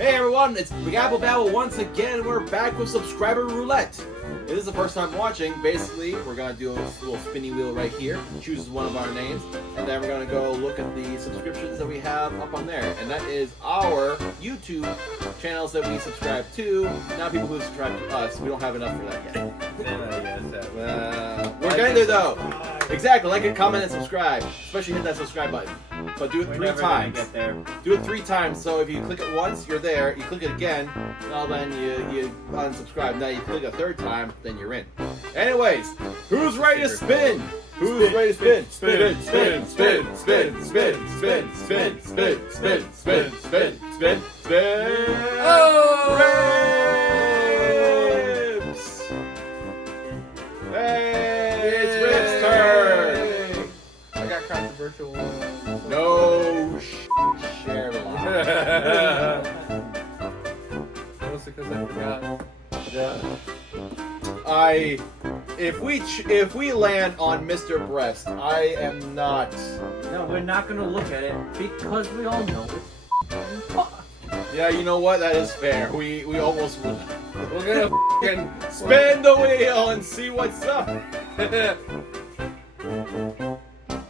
Hey everyone, it's Gabble Babble once again. We're back with Subscriber Roulette. If this is the first time watching, basically, we're going to do a little spinny wheel right here. Chooses one of our names, and then we're going to go look at the subscriptions that we have up on there. And that is our YouTube channels that we subscribe to, not people who subscribe to us. We don't have enough for that yet. We're getting there though. Exactly, like it, comment, and subscribe. Especially hit that subscribe button. But do it 3 times. Get there. Do it 3 times. So if you click it once, you're there. You click it again, well then you unsubscribe. Now you click a 3rd time, then you're in. Anyways, who's ready to spin? Who's ready to spin? Spin, spin, spin, spin, spin, spin, spin, spin, spin, spin, spin, spin, spin. Oh! Ribs! Hey, it's Ribs' turn. I got controversial. No share the line. Mostly because I forgot. Yeah. If we land on Mr. Breast, I am not. No, we're not gonna look at it because we all know it's fucked. Yeah, you know what? That is fair. We almost would. We're gonna fucking spin the wheel and see what's up.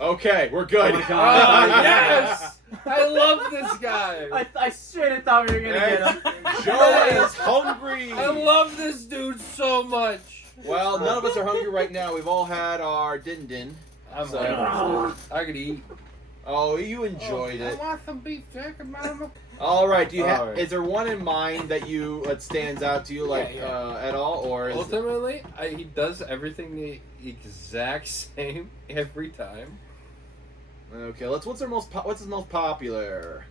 Okay, we're good. Oh my God. Yes! I love this guy. I straight have thought we were gonna get him. Joe is hungry. I love this dude so much. Well, none of us are hungry right now. We've all had our din-din. I'm So- like, I could eat. Oh, you enjoyed it. I want some beef jerky, mama. All right. Do you have? Alright. Is there one in mind that stands out to you, like at all, or is Ultimately, he does everything the exact same every time. Okay, what's his most popular?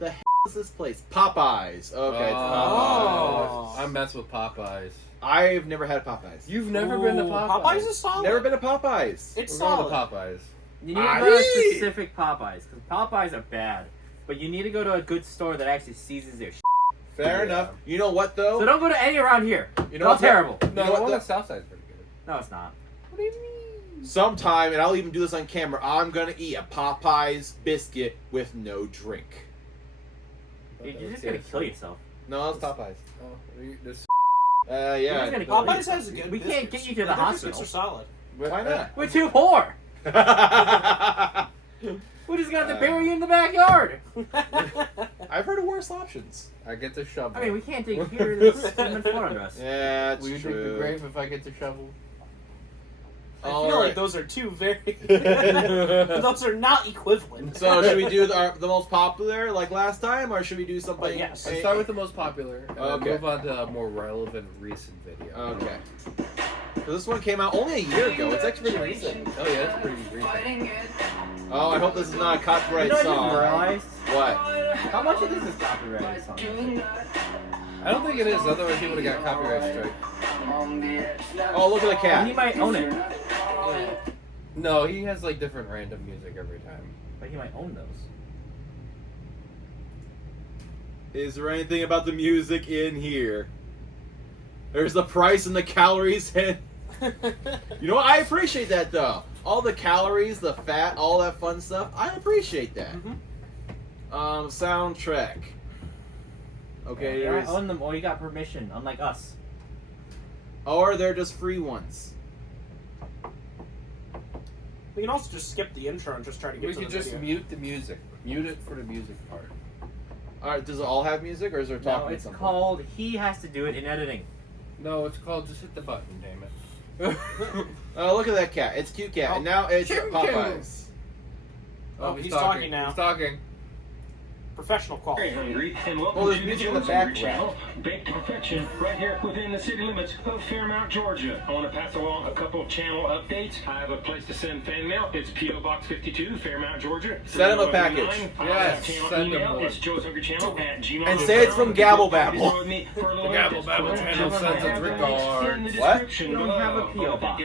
The hell is this place? Popeyes. Okay, it's Popeyes. I mess with Popeyes. I've never had Popeyes. You've never been to Popeyes? Popeyes is solid. Never been to Popeyes. It's We're going solid. to Popeyes. You need to go to specific Popeyes because Popeyes are bad, but you need to go to a good store that actually seasons their shit. Fair Yeah. enough. You know what though? So don't go to any around here. You They're know all what? terrible. No, You know the what one the- on South Side's pretty good. No, it's not. What do you mean? Sometime, and I'll even do this on camera, I'm gonna eat a Popeyes biscuit with no drink. You're just gonna kill yourself. No, that's Popeyes. Oh, this. Yeah. You're just gonna kill Popeyes yourself. has a good We can't biscuits. get you to the Their hospital. biscuits are solid. Why not? We're too poor. We're just gonna have to bury you in the backyard. I've heard of worse options. I get the shovel. I mean, we can't dig here. There's cinnamon floor under us. Yeah, that's Will you dig true. the grave if I get the shovel? I feel Alright. like those are two very... those are not equivalent. So should we do the most popular like last time, or should we do something? Yes. Let's start with the most popular, and then Okay. move on to a more relevant recent video. Okay. So this one came out only a year ago. It's actually pretty recent. Oh yeah, it's pretty recent. Oh, I hope this is not a You copyright know what I song. just realized? What? How much of this is copyrighted song? I don't think it is, otherwise he would have got copyright strike. Oh, look at the And he cat. might own it. No, he has like different random music every time. But he might own those. Is there anything about the music in here? There's the price and the calories, and you know what? I appreciate that though. All the calories, the fat, all that fun stuff. I appreciate that. Soundtrack. Okay, You there's, own them or you got permission, unlike us. or they're just free ones. We can also just skip the intro and just try to get We to could the just video. mute the music. Mute it for the music part. All right, does it all have music, or is there No, talking? it's something? called He Has to Do It in Editing. No, it's called just hit the button, damn it. Oh, look at that cat. It's a cute cat, and now it's Chim Popeyes. Oh, he's talking now. He's talking. Professional quality. Hungry, and welcome Oh, there's to music the in the Joe's Hungry background. channel, baked to perfection, right here within the city limits of Fairmount, Georgia. I want to pass along a couple channel updates. I have a place to send fan mail. It's P.O. Box 52, Fairmount, Georgia. Send him a package. 3039. Yes, Channel send him email. one. It's Joe's Hungry Channel at gmail.com. And say it's from Gabble Babble. The Gabble Babble channel sends its regards. What? You don't have a P.O. box.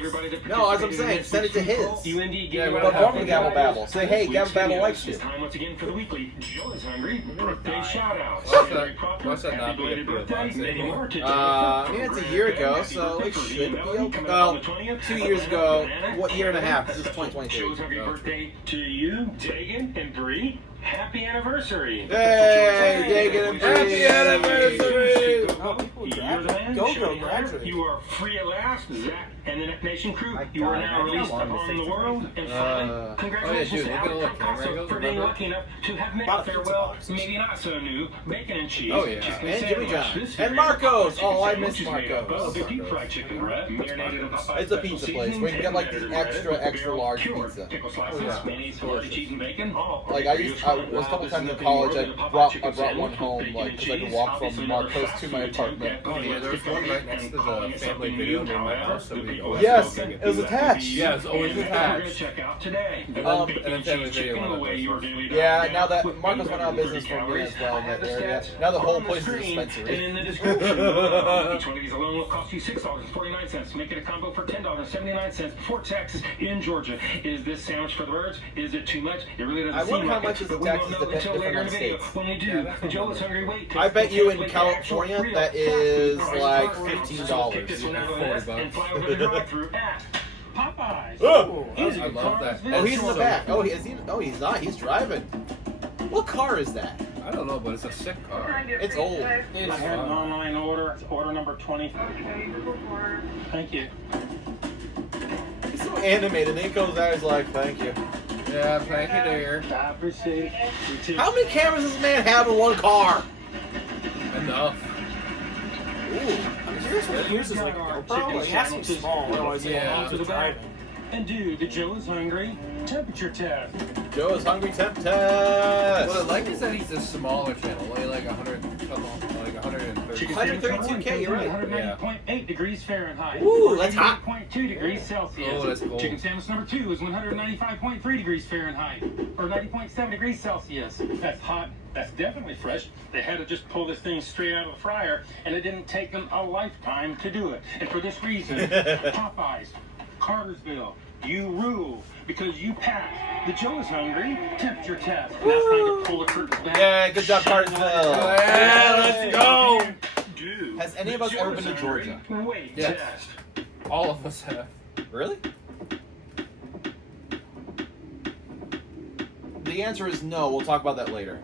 No, as I'm saying, send it to his. UND Yeah, Gaming but from the Gabble Babble. Say, hey, Gabble Babble likes you. It's time once again for the weekly Joe is Hungry birthday shout out. Why should that not be a Happy P.O. box? birthday, many more to I mean, it's a year ago, so it should be okay. Well, 2 years ago, what year and a half? This is 2022. Joe's Hungry birthday to you, Dagan and Bree. happy anniversary. Hey, Dagan and Happy Bree. anniversary. Oh, people You're the man. Go, Show me graduate. You are free at last. Zach and the Neck Nation crew, My you are God, now that's released how long upon this the takes to world. make. And finally, congratulations dude, to look at all Albert the camera Picasso angles, for being remember? lucky enough to have met Lot of their, pizza well, boxes. maybe not so new, bacon and cheese. Oh, yeah. chicken And Jimmy sandwich. John. This And very Marcos. chicken Oh, I sandwich miss is made up Marcos. of deep fried chicken breast, marinated in Popeye's It's a special pizza place seasoning, where you can get like and the breaded extra with large cured pizza. pickle slices, Oh, yeah. mayonnaise, Florida cheese, and bacon. All Like ready I for was you. a couple Wow, times in this is college. nothing I more than a brought chicken one sandwich home, with like bacon because I and could cheese, walk obviously from another Marcos fast to my food apartment. takeout. Oh, yeah, there was one right next to the family video named My House that we always Yes, go get it was pizza. attached. Yeah, it's always attached. Check out today. And then family video one of those. Yeah, now that Marcos went out of business for me as well in that area. Now the whole place is And dispensary. in the description below, each one of these alone will cost you $6.49. Make it a combo for $10.79 before taxes in Georgia. Is this sandwich for the birds? Is it too much? It really doesn't I wonder seem how like much it, is but the we won't taxes know depend- until later in the different video on states. when we do. Joe is hungry. Wait. I bet you in California that is like $15. This one out of the $40 list and fly over the drive-thru at Popeyes. Oh, Easy I love that. Oh, he's in the So- back. Oh, he's not. He's driving. What car is that? I don't know, but it's a sick car. It's old. I have an online order. Order number 20. Thank you. He's so animated. And he goes out. He's like, "Thank you." Yeah, thank you, dear. I appreciate it. You too. How many cameras does this man have in one car? Enough. Ooh. I'm curious what he uses, like a GoPro. He has to be small, otherwise he Yeah. won't to the driving. And do the Joe is hungry temperature test. Joe is hungry. Temp What I test. like is that he's a smaller channel, only like 100, like 130. 132K, you're right. 190.8 degrees Fahrenheit. Ooh, that's hot. 100.2 degrees Celsius. Oh, that's cool. Chicken sandwich number 2 is 195.3 degrees Fahrenheit, or 90.7 degrees Celsius. That's hot. That's definitely fresh. They had to just pull this thing straight out of the fryer, and it didn't take them a lifetime to do it. And for this reason, Popeyes, Cartersville, you rule because you passed the Joe is hungry temperature test. Now it's time to pull the curtains back. Yeah, good job, Cartersville. Yeah, let's go. Do Has any of the us Joe ever is been to hungry Georgia? weight Yes. test. All of us have. Really? The answer is no. We'll talk about that later.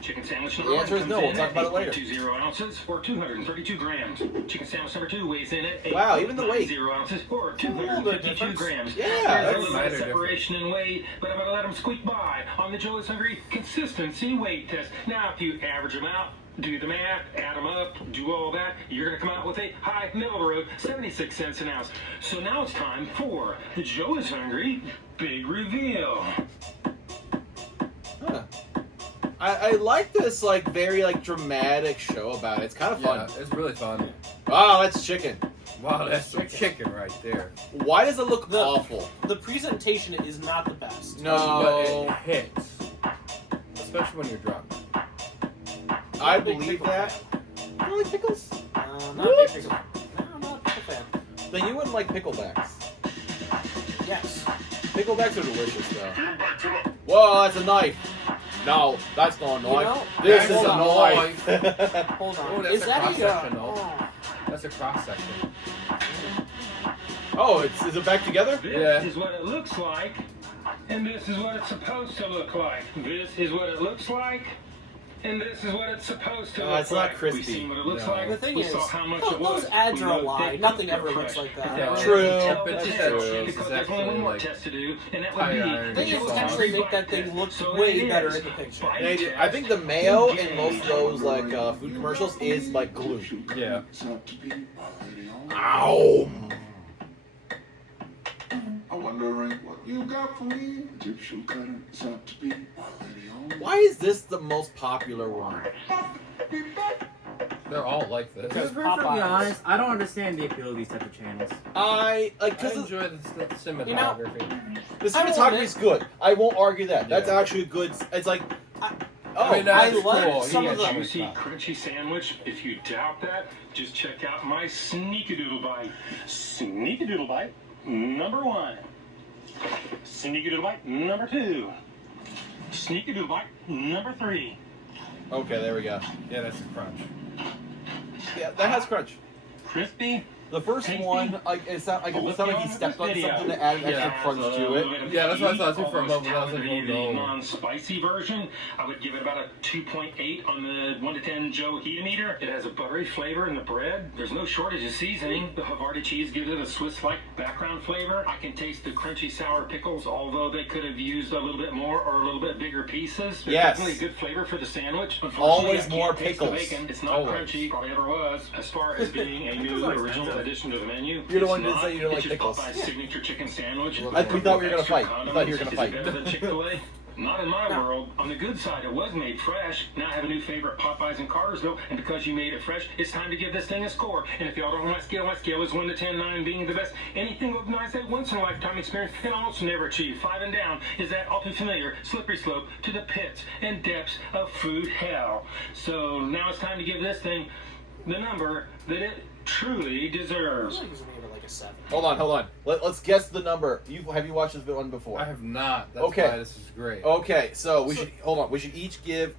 Chicken sandwich The number 1 answer is comes no, we'll in talk at about it later. 8.20 ounces or 232 grams. Chicken sandwich number 2 weighs in at 8.90 Wow, even the weight. ounces or little bit 252 difference. grams. Yeah, There's that's a little bit of minor separation in weight, but I'm going to let them squeak by on the Joe is Hungry consistency weight test. Now, if you average them out, do the math, add them up, do all that, you're going to come out with a high middle of the road, 76 cents an ounce. So now it's time for the Joe is Hungry big reveal. Huh. I like this like very like dramatic show about it. It's kind of fun. Yeah, it's really fun. Wow, that's chicken. Wow, that's some chicken right there. Why does it look The- awful? The presentation is not the best. But No, it hits. Especially when you're drunk. I Big believe pickle that. fan. You like pickles? Not a big pickle. No, I'm not a pickle fan. Then you wouldn't like picklebacks. Yes. Picklebacks are delicious though. Whoa, that's a knife. No, that's not a knife. know, This is that's a a knife. Hold on. Oh, that's is a that cross-section, a... though. Oh. That's a cross section. Oh, is it back together? This Yeah. is what it looks like, and this is what it's supposed to look like. This is what it looks like, and this is what it's supposed to look It's not like. crispy. We've seen what it looks No. like. The thing we is, saw how much those it was. ads We are a know lie. they Nothing cook ever it looks fresh. like that. Yeah. True. Tell It's the just tale, that because cheese there's is only one actually, more like, test to do, and that high would be iron They the can sauce. actually make that bite thing test. look So way it better is. in the picture. Bite They do. test. I think the mayo in most of those like food commercials is like glue. Yeah. Ow! I'm wondering what you got for me. Egyptian cutter is out to be already on. Why is this the most popular one? They're all like To this. be perfectly Popeyes. honest, I don't understand the appeal of these type of channels. I like I because enjoy the cinematography. the I will cinematography admit- is good. I won't argue that. That's Yeah. actually a good. It's like, I- oh, I mean, that's I like cool. some He of has the- some Juicy, stuff. crunchy sandwich. If you doubt that, just check out my Sneakadoodle Bite. Sneakadoodle Bite number 1. Sneakadoodle Bite number 2. Sneakadoodle Bite number 3. okay, there we go. Yeah, that's a crunch. Yeah, that has crunch. Crispy, The first one, like it sounded like he stepped on something to add an extra Yeah. crunch to it. Yeah, that's what I thought too for a moment. I was like, oh The no. non-spicy version, I would give it about a 2.8 on the 1 to 10 Joe Heat-O-Meter. It has a buttery flavor in the bread. There's no shortage of seasoning. The Havarti cheese gives it a Swiss-like background flavor. I can taste the crunchy sour pickles, although they could have used a little bit more or a little bit bigger pieces. There's Yes. definitely a good flavor for the sandwich. Always Unfortunately, I can't more taste the pickles. bacon. It's not Always. crunchy, probably ever was. As far as being a new Pickles are original expensive. addition to the menu, You're the it's one that not. said you don't like It's just pickles. Popeye's signature chicken sandwich. We thought we were gonna fight. We thought you were gonna Is it fight. better than Chick-fil-A? Not in my world. On the good side, it was made fresh. Now I have a new favorite, Popeyes in Cartersville, and because you made it fresh, it's time to give this thing a score. And if y'all don't know my scale is 1 to 10, 9 being the best. Anything of nice, that once in a lifetime experience, and almost never achieved. 5 and down is that all too familiar slippery slope to the pits and depths of food hell. So now it's time to give this thing the number that it truly I deserves. feel like he's gonna give it like a 7. Hold on. Let's guess the number. Have you watched this one before? I have not. That's Okay. why this is great. Okay, so we should hold on. We should each give.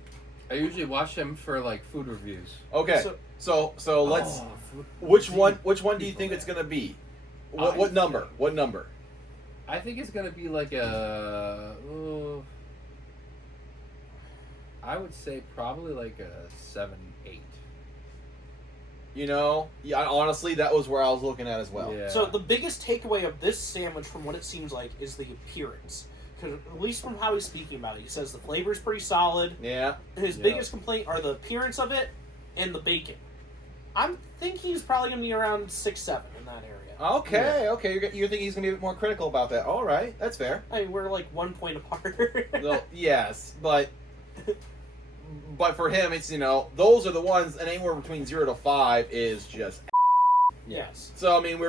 I usually watch them for like food reviews. Okay, so let's. Oh, food- Which one do you think it's gonna be? What number? What number? I think it's gonna be like a. I would say probably like a 7, 8. You know, yeah. Honestly, that was where I was looking at as well. Yeah. So the biggest takeaway of this sandwich, from what it seems like, is the appearance. Because at least from how he's speaking about it, he says the flavor's pretty solid. Yeah. His Yeah. biggest complaint are the appearance of it and the bacon. I'm thinking he's probably going to be around 6, 7 in that area. Okay. Okay. You think he's gonna be a bit more critical about that? All right, that's fair. I mean, we're like 1 point apart. Well, yes, but for him, it's those are the ones, and anywhere between 0 to 5 is just. Yes. So I mean,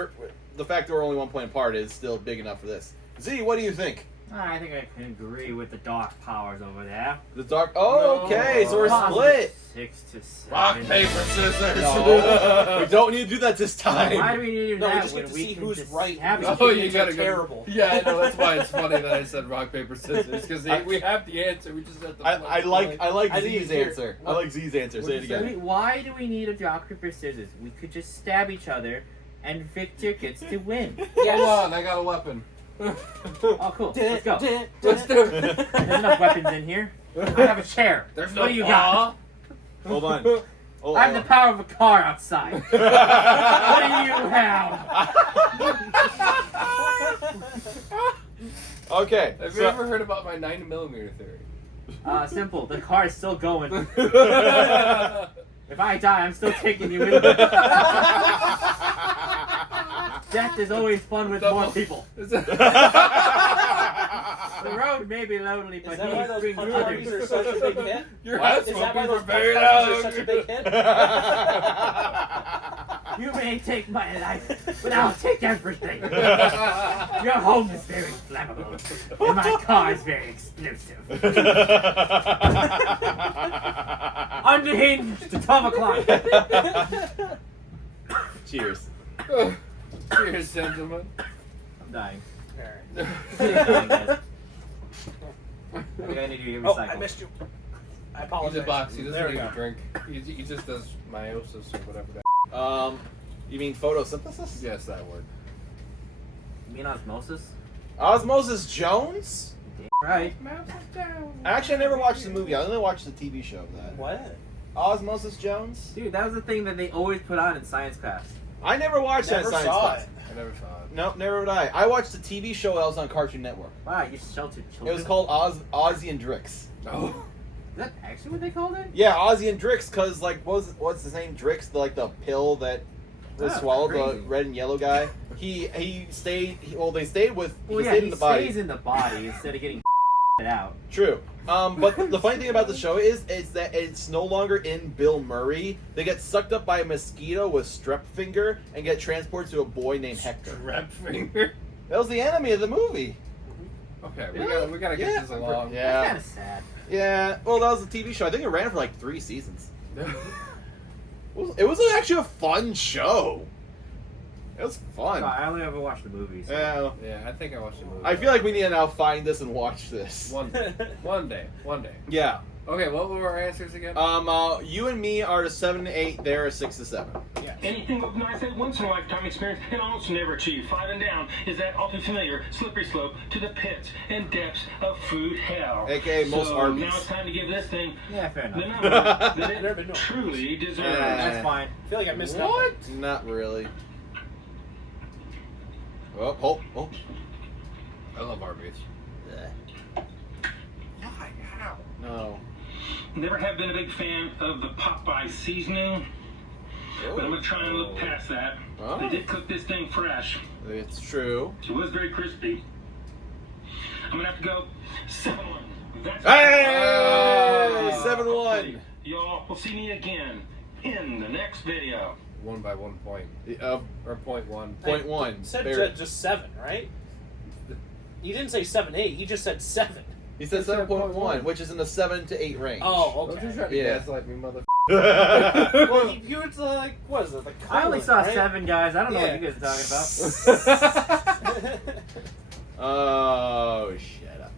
the fact that we're only 1 point apart is still big enough for this. Z, what do you think? I think I can agree with the dark powers over there. The dark. Oh, okay, so we're split. 6 to 7. Rock, paper, scissors. No, we don't need to do that this Why time. do we need to do No, we that just when get to we see can who's just right. have Who's each Oh, opinions you gotta are go. terrible. Yeah, I know. That's why it's funny that I said rock, paper, scissors because we have the answer. We just have to. I like I Z's didn't hear- answer. I what? like Z's answer. Say it again. Why do we need a rock, paper, scissors? We could just stab each other, and Victor gets to win. Yes. Hold on, I got a weapon. Oh, cool. Let's go. Let's do it. There's enough weapons in here. I have a chair. There's What do you got? Hold on. Hold I have the power of a car outside. What do you have? Okay. Have you ever heard about my 9mm theory? Simple. The car is still going. If I die, I'm still taking you with me. Death is always fun with more people. The road may be lonely, Is but that why he those brings punch parties others. are such a big hit? Your What? house Is will that be why for those punch very parties are long. such a big hit? You may take my life, but I'll take everything. Your home is very flammable, and my car is very explosive. Unhinged to 12 o'clock. Cheers. Cheers, gentlemen. I'm dying. Alright. I'm dying, guys. I think I need to Oh, recycle. I missed you. I He's apologize. a box. He There doesn't we need go. to drink. He just does meiosis or whatever that. You mean photosynthesis? Yes, that word. You mean osmosis? Osmosis Jones? Right. Actually, I never watched the movie. I only watched the TV show of that. What? Osmosis Jones? Dude, that was the thing that they always put on in science class. I never watched Never that science saw class. it. I never saw it. Nope, never would I. I watched the TV show that was on Cartoon Network. Wow, you sheltered It children. was called Ozzy and Drix. Oh. Is that actually what they called it? Yeah, Ozzy and Drix, cause like what's his name? Drix, the pill that was Ah, swallowed, crazy. the red and yellow guy. They stayed with Well, he yeah, stayed he in the body. stays in the body instead of getting it out. True. But the funny thing about the show is that it's no longer in Bill Murray. They get sucked up by a mosquito with strep finger and get transported to a boy named Hector. Strap finger. That was the enemy of the movie. Okay, Really? we gotta get Yeah. this along. That's Yeah. kind of sad. Yeah. Well, that was a TV show. I think it ran for like 3 seasons. It was actually a fun show. It was fun. I only ever watched the movies. Yeah. Yeah, I think I watched the movie. I feel like we need to now find this and watch this. one day. One day. Yeah. Okay, what were our answers again? You and me are to 7 to 8. They're 6 to 7. Yeah. Anything with nice at once in a lifetime experience and almost never achieved. 5 and down is that all too familiar slippery slope to the pits and depths of food hell. AKA most so Arby's. now it's time to give this thing Yeah, fair the enough. number that it truly deserves. That's fine. I feel like I missed What? Not really. Oh. I love Arby's. Why? How? No. Never have been a big fan of the Popeye seasoning, but I'm going to try and look past that. Oh. They did cook this thing fresh. It's true. It was very crispy. I'm going to have to go 7-1. That's Hey! Oh. 7-1. Y'all will see me again in the next video. Won by 1 point. Of Or 0.1. point one. You said There. just 7, right? You didn't say 7-8. You just said 7. He said 7.1, which is in the 7 to 8 range. Oh, Don't you okay. try to Yeah. gaslight me, mother. Well, you were like, what is it? The I only Kylan, saw right? 7 guys. I don't know Yeah. what you guys are talking about. Oh, shut up.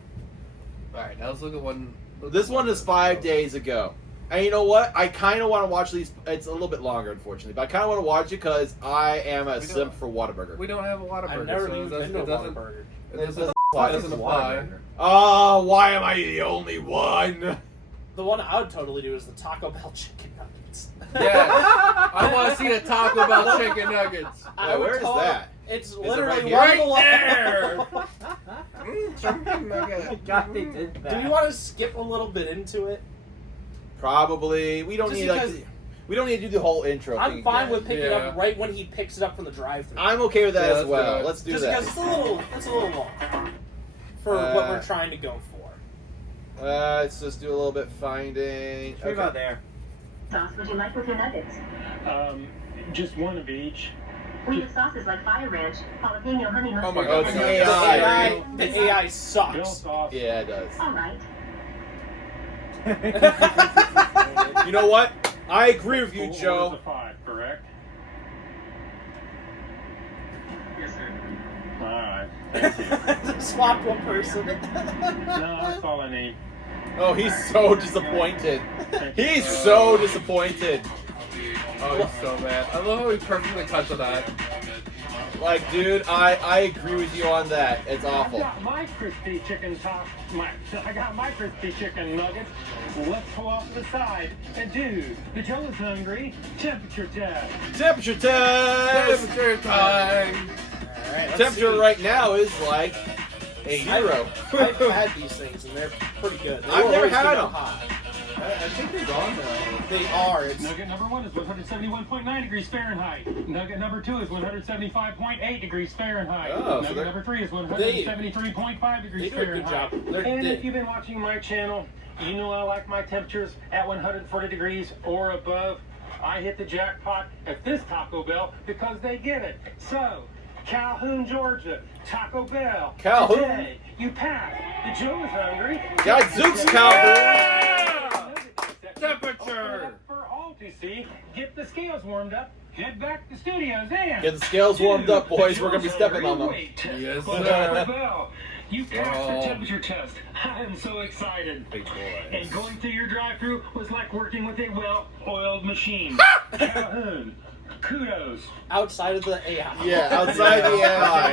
Alright, now let's look at one. This one is 5 days ago. And you know what? I kind of want to watch these. It's a little bit longer, unfortunately. But I kind of want to watch it because I am a simp for Whataburger. We don't have a lot of I've burgers, never so even been to a Whataburger. It doesn't It apply. doesn't apply. Oh, why am I the only one? The one I would totally do is the Taco Bell chicken nuggets. Yeah. I want to see the Taco Bell chicken nuggets. Yeah, would where is totally- that? It's it literally right one here? below. Chicken nugget. God, they did that. Do you want to skip a little bit into it? Probably. We don't Just need because- we don't need to do the whole intro. I'm thing fine again. with picking it Yeah. up right when he picks it up from the drive-thru. I'm okay with that Yeah, as let's well. do it. Let's do Just that. because it's a little long for what we're trying to go for. Let's just do a little bit finding. What about there? Sauce would you like with your nuggets? Just one of each. We have sauces like Fire Ranch, jalapeno honey mustard. Oh my Oh, god. it's and the no- AI. The AI Bill sucks. sauce. Yeah, it does. All right. You know what? I agree with you, Four Joe. orders of 5, correct? Yes, sir. Alright. Swapped one person. No, that's all I need. Oh, he's so disappointed. He's so disappointed. Oh, he's so mad. I love how he perfectly cut to that. Like, dude, I agree with you on that. It's awful. I got my crispy chicken I got my crispy chicken nuggets. Let's pull off the side and do the Joe is hungry temperature test. Temperature test. Temperature time. Alright, let's Temperature see. right now is like a 0. I've had these things and they're pretty good. They I've were never always had gonna them. hot. I think he's on now. They are. It's Nugget number 1 is 171.9 degrees Fahrenheit. Nugget number 2 is 175.8 degrees Fahrenheit. Oh, so Nugget they're- number 3 is 173.5 they degrees do a good Fahrenheit. job. They're And thick. if you've been watching my channel, you know I like my temperatures at 140 degrees or above. I hit the jackpot at this Taco Bell because they get it. So, Calhoun, Georgia, Taco Bell. Calhoun? Today, you pass. The Joe is hungry. Gadzooks, Calhoun! Temperature. For all to see, get the scales warmed up, head back to studios, and Get the scales warmed up, boys. We're gonna be stepping on them. Yes, Well, sir. Bell, you passed Oh. the temperature test. I am so excited. Big boy. And going through your drive-thru was like working with a well-oiled machine. Calhoun, kudos. outside of the AI. Yeah, outside the AI.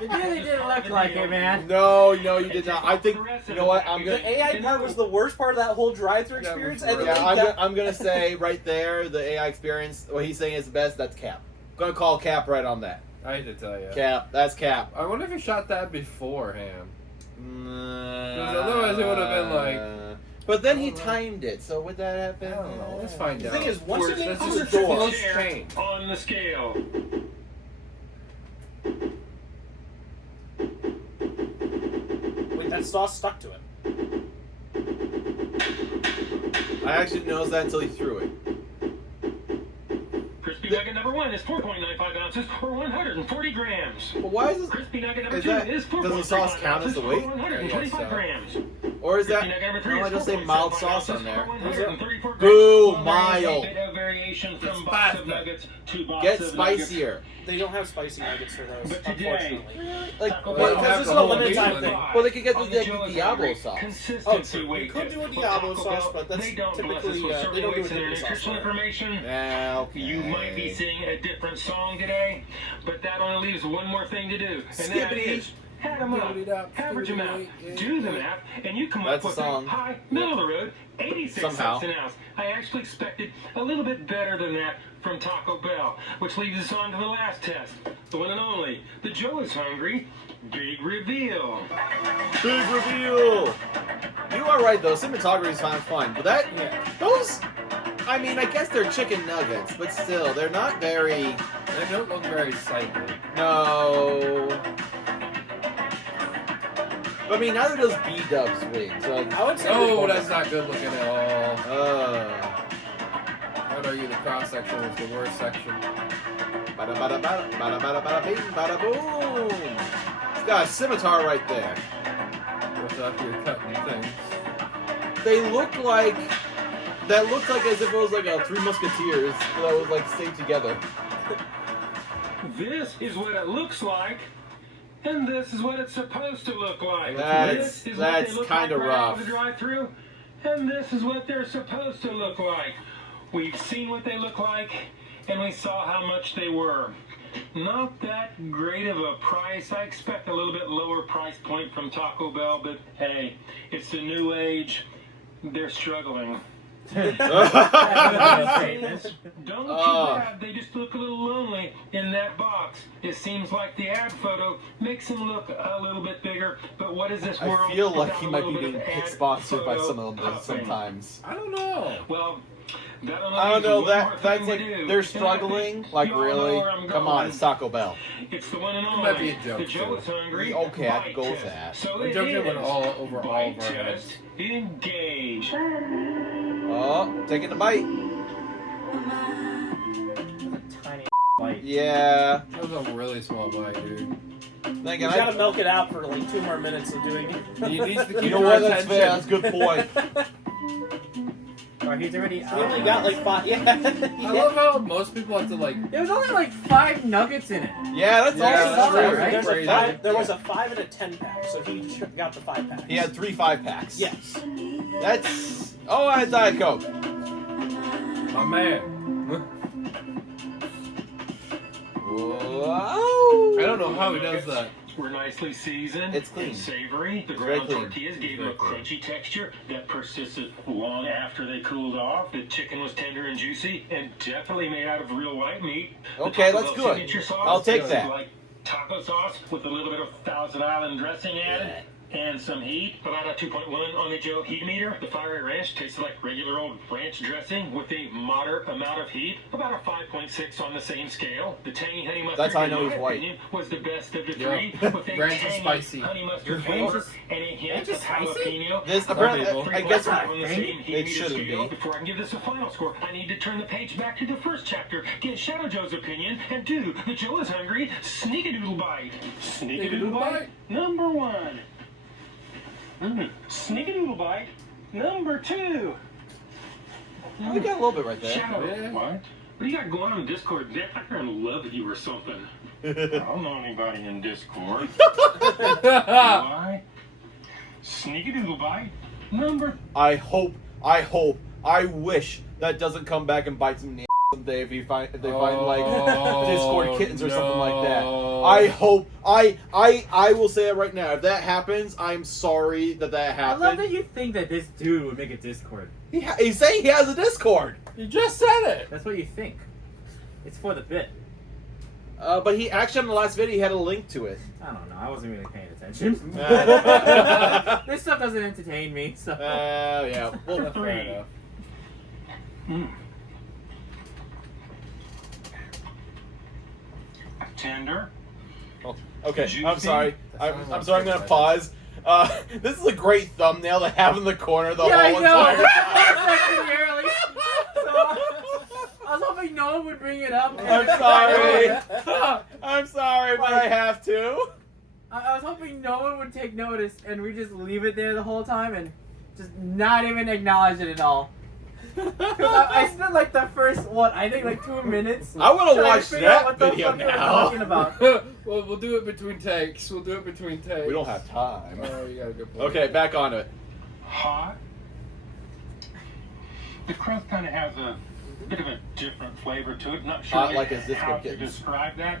It really didn't look like it, man. No, you did not. I think, you know what? I'm gonna. The AI part was the worst part of that whole drive-thru Yeah, experience. for And real. then Yeah, they got- I'm gonna say right there, the AI experience. What he's saying is the best. That's Cap. Gonna call Cap right on that. I hate to tell you. Cap. That's Cap. I wonder if he shot that beforehand. Otherwise it would've been like- But then he timed it, so would that happen? I don't know. Let's find The out. thing is, once you get That's through just the a door, close change. On the scale. wait, that sauce stuck to it. I actually didn't notice that until he threw it. Crispy nugget number 1 is 4.95 ounces or 140 grams. But why is this? Crispy nugget number Is 2 that- is 4.35 does the sauce count as the weight? or 125 I guess so. grams. Or is that? Crispy nugget number 3 No, I is just say 4.75 mild sauce ounces on there. or 134 grams. Boo, Well, there is a mild. bit of variation from It's box of faster. nuggets to box Get of nuggets. spicier. They don't have spicy nuggets for those, But today, unfortunately. Like, Taco well, Bell because has this the is a whole limited meat time with thing. it. Well, they could get On the Joe's Diablo Hungry, sauce. Consistency Oh, weight you could do a tip. Diablo Taco sauce, Bell, but that's they don't bless us typically, with they serving don't do weights a in their dipping sauce nutritional for it. information. Yeah, okay. You might be singing a different song today, but that only leaves one more thing to do, and that Skippity. is add them up, average them out, do the math, and you come That's up the with song. a high, middle of the road, 86 Somehow. cents an ounce. I actually expected a little bit better than that from Taco Bell, which leads us on to the last test, the one and only, the Joe is Hungry Big Reveal. Big reveal! You are right, though. Cinematography is fine, but that... Those... I mean, I guess they're chicken nuggets, but still, they're not very... They don't look very sightly. No... I mean, neither does B-Dub's wings. Like, I would say Oh, that's not good looking at all. uh... I'd argue the cross section was the worst section. Bada bada bada bada bada bada bing bada boom. It's got a scimitar right there. What's after you're cutting things? They look like that looked like as if it was like a Three Musketeers that was like stayed together. This is what it looks like, and this is what it's supposed to look like. That's This is what they that's look kind of like right out rough. of the drive-through, and this is what they're supposed to look like. We've seen what they look like, and we saw how much they were. Not that great of a price. I expect a little bit lower price point from Taco Bell, but hey, it's the new age. They're struggling. Don't look too bad. They just look a little lonely in that box. It seems like the ad photo makes them look a little bit bigger. But what is this world? I feel like without he a might be little bit being of pick ad sponsored by photo some of them popping? sometimes. I don't know. Well, that only I don't leaves know, one that more that's thing like to do. they're And I struggling. think Like you all know really? where I'm Come on, going. it's Taco Bell. It's the one and It only. might be a joke, The Joe is too. Hungry. Okay, I Bite can go with test. that. So The it joke is. went all over all Bite of our test. heads. Engage. Oh, taking a bite. Tiny bite. Yeah. That was a really small bite, dude. Thinking You I, gotta milk it out for like 2 more minutes of doing it. He needs to keep you know your what? That's attention. fair. That's a good point. Or he's already We out. only got like 5. Yeah. I love how most people have to like. There was only like 5 nuggets in it. Yeah, that's Yeah, also that's true. right. There's Crazy. a 5, there was a 5 and a 10 pack, so he got the 5 packs. He had 3 5-packs. Yes. That's... Oh, I had Diet Coke. My man. Whoa. I don't know how he does that. Were nicely seasoned. It's clean. And savory. The Very ground clean. tortillas gave them Very a clean. crunchy texture that persisted long after they cooled off. The chicken was tender and juicy, and definitely made out of real white meat. The Okay, Taco that's Bell good. signature sauce I'll take is that. Like taco sauce with a little bit of Thousand Island dressing added. And some heat, about a 2.1 on the Joe heat meter. The fiery ranch tasted like regular old ranch dressing with a moderate amount of heat, about a 5.6 on the same scale. The tangy honey mustard, That's how I in know my he's white. opinion, was the best of the Yeah. 3, with a Ranch is tangy spicy. honey mustard Your flavor ranch is- and a hint ranch of is spicy? jalapeno. This About apparently, people. I guess 3.5 on the same heat it meter shouldn't scale. be. Before I can give this a final score, I need to turn the page back to the first chapter, get Shadow Joe's opinion, and do the Joe is Hungry Sneakadoodle Bite. Sneakadoodle Bite number 1. Sneakadoodle Bite number 2. We got a little bit right there. Shadow, Yeah. what do you got going on in Discord? They're in love with you or something. I don't know anybody in Discord. Why? Sneakadoodle Bite number. I hope, I wish that doesn't come back and bites him in the ass someday if they find like Discord kittens or something like that. I hope, I will say it right now. If that happens, I'm sorry that I love happened. that you think that this dude would make a Discord. He's saying he has a Discord. You just said it. That's what you think. It's for the bit. But he actually on the last video he had a link to it. I don't know. I wasn't really paying attention. This stuff doesn't entertain me. So. Yeah. Well, Fair enough. Tender. okay. Juicy. I'm sorry. That I'm sounds sorry. I'm like gonna pause. This is a great thumbnail to have in the corner the Yeah, I whole know. entire Second early. So, I was hoping no one would bring it up. I'm sorry. I'm sorry, but I have to. I was hoping no one would take notice and we just leave it there the whole time and just not even acknowledge it at all. I spent like the first I think like 2 minutes. I want to trying watch figure out that what the video fuck you were now. talking about. Well, we'll do it between takes. We'll do it between takes. We don't have time. Oh, you got a good point. Okay, back on it. Hot. The crust kind of has a bit of a different flavor to it. Not sure Hot like a Zipper how to kittens. describe that.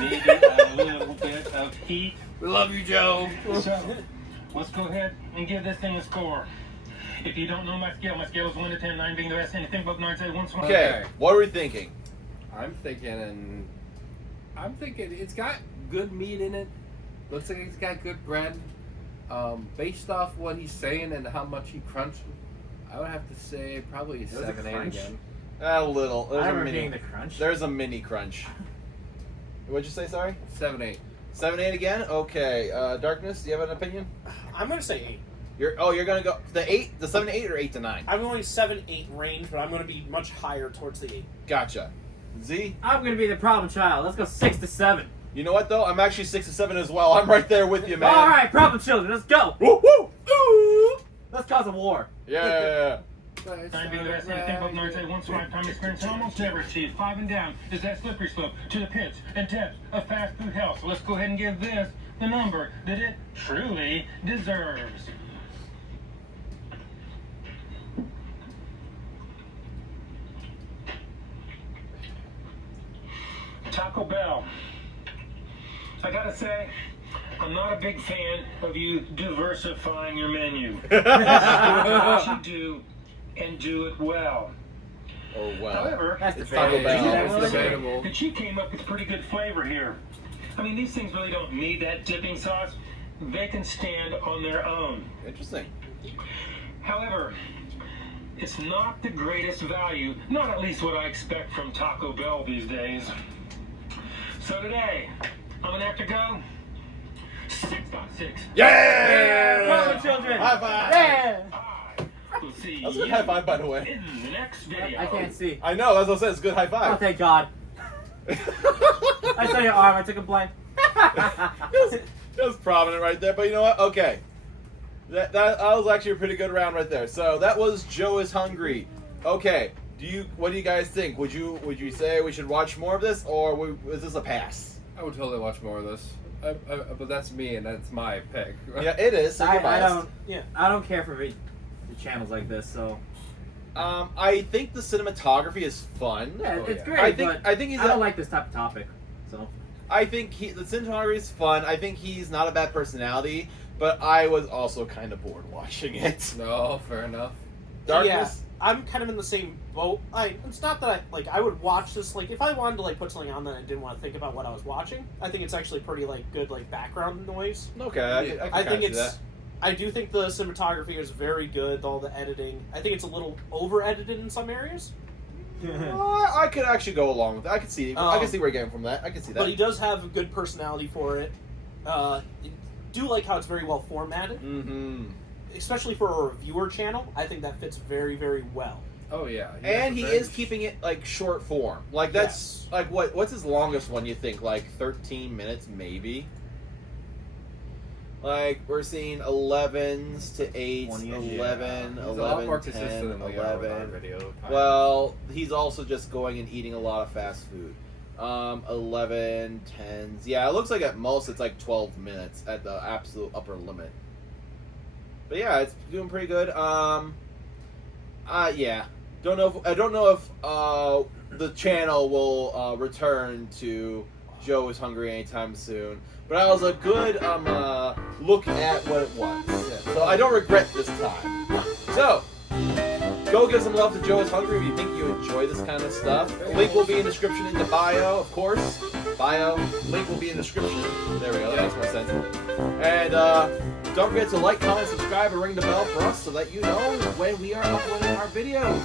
Maybe a little bit of heat. We love you, Joe. So, let's go ahead and give this thing a score. If you don't know my scale is 1 to 10, 9 being the best. Anything above 9 say 1 small. Okay, what are we thinking? I'm thinking it's got good meat in it. Looks like it's got good bread. Based off what he's saying and how much he crunched, I would have to say probably a There was a 7, 8 crunch? again. A little. I remember being the crunch. There's a mini crunch. What'd you say, sorry? 7, 8. 7, 8 again? Okay. Darkness, do you have an opinion? I'm gonna say 8. You're gonna go the 7 to 8 or 8 to 9? I'm going 7-8 range, but I'm gonna be much higher towards the 8. Gotcha. Z? I'm gonna be the problem child. Let's go 6 to 7. You know what though? I'm actually 6 to 7 as well. I'm right there with you, man. All right, problem children. Let's go. Woo woo! Ooh! Let's cause a war. Yeah. 9 being the best. Anything above 9 say 1 swipe time experience almost never achieved. 5 and down is that slippery slope to the pits and depths of fast food hell. So let's go ahead and give this the number that it truly deserves. Taco Bell. I gotta say, I'm not a big fan of you diversifying your menu. What you do and do it well. Oh wow. However, That's It's debatable. Taco Bell. That's It's debatable. debatable. that you came up with pretty good flavor here. I mean, these things really don't need that dipping sauce. They can stand on their own. Interesting. However, it's not the greatest value, not at least what I expect from Taco Bell these days. So today, I'm gonna have to go 6.6. Yeah! Problem children. High five! Yeah. We'll see That was a good you high five, by the way. in the next video. I can't see. I know, as I said, it's a good high Oh, five. thank God. I saw your arm. I took a blank. It was prominent right there, but you know what? Okay. That was actually a pretty good round right there. So that was Joe is Hungry. Okay. What do you guys think? Would you say we should watch more of this, or is this a pass? I would totally watch more of this. But that's me, and that's my pick. Yeah, it is. So you're I biased. don't. Yeah. I don't care for the channels like this. So I think the cinematography is fun. yeah, Oh, it's yeah. great. I think but he's. I don't like this type of topic. So I think the cinematography is fun. I think he's not a bad personality, but I was also kind of bored watching it. No, fair enough. Darkness. Yeah, I'm kind of in the same boat. It's not that I would watch this, like, if I wanted to, like, put something on that I didn't want to think about what I was watching, I think it's actually pretty, like, good, like, background noise. Okay, I can I kinda think see it's... that. I do think the cinematography is very good, all the editing. I think it's a little over-edited in some areas. I could actually go along with that. I can see. I can see where you're getting from that. I can see that. But he does have a good personality for it. Do like how it's very well formatted. Mm-hmm. Especially for a reviewer channel, I think that fits very, very well. Oh yeah. And he is keeping it like short form. Like that's like what's his longest one? You think like 13 minutes maybe? Like we're seeing 11s to 8s, 11, He's 11, a lot more 10, consistent than we are with our 11. video time. Well, he's also just going and eating a lot of fast food. 11, 10s. Yeah, it looks like at most it's like 12 minutes at the absolute upper limit. But yeah, it's doing pretty good. Yeah. I don't know if the channel will return to Joe is Hungry anytime soon. But that was a good look at what it was. Yeah. So I don't regret this time. So go give some love to Joe is Hungry if you think you enjoy this kind of stuff. Link will be in the description in the bio, of course. Bio. Link will be in the description. There we go. That makes more sense. And don't forget to like, comment, subscribe, and ring the bell for us so that you know when we are uploading our videos.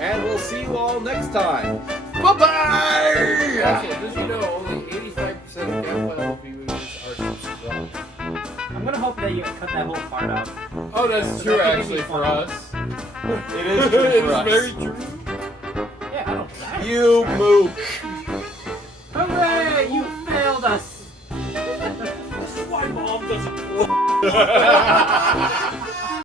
And we'll see you all next time. Bye-bye! Also, did you know only 85% of Campfire viewers are subscribed? I'm gonna hope that you cut that whole part out. Oh, that's true actually for us. It is true It for is us. very true. Yeah, I don't. You mook. Hooray! You failed us. This is why Mom doesn't...